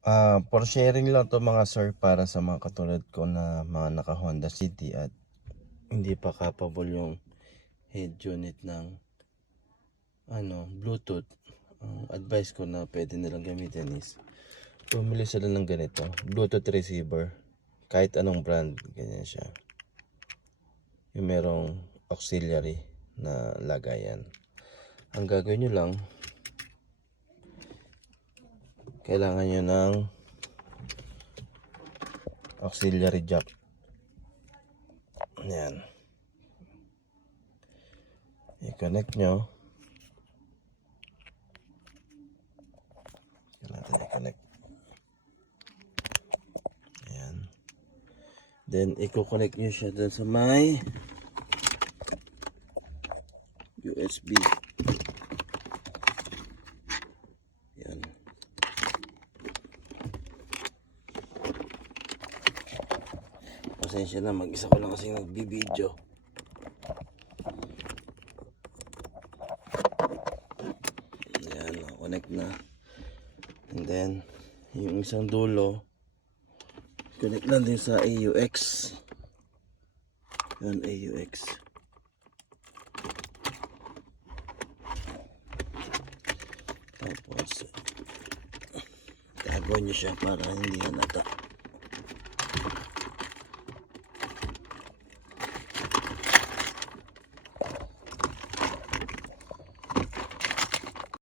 For sharing lang to mga sir, para sa mga katulad ko na mga naka Honda City at hindi pa capable yung head unit ng Bluetooth. Ang advice ko na pwede nilang gamitin is bumili sila ng ganito, Bluetooth receiver. Kahit anong brand, ganyan siya. Yung merong auxiliary na lagayan. Ang gagawin nyo lang, kailangan nyo ng auxiliary jack. Ayan. I-connect nyo. Natin i-connect. Ayan. Then, i-connect nyo siya dun sa may USB. Ayan. Pasensya na, mag-isa ko lang kasi nagbibideo. Ayan, connect na. And then, yung isang dulo, connect lang din sa AUX. Yan, AUX. Tapos, tago nyo siya para hindi halata.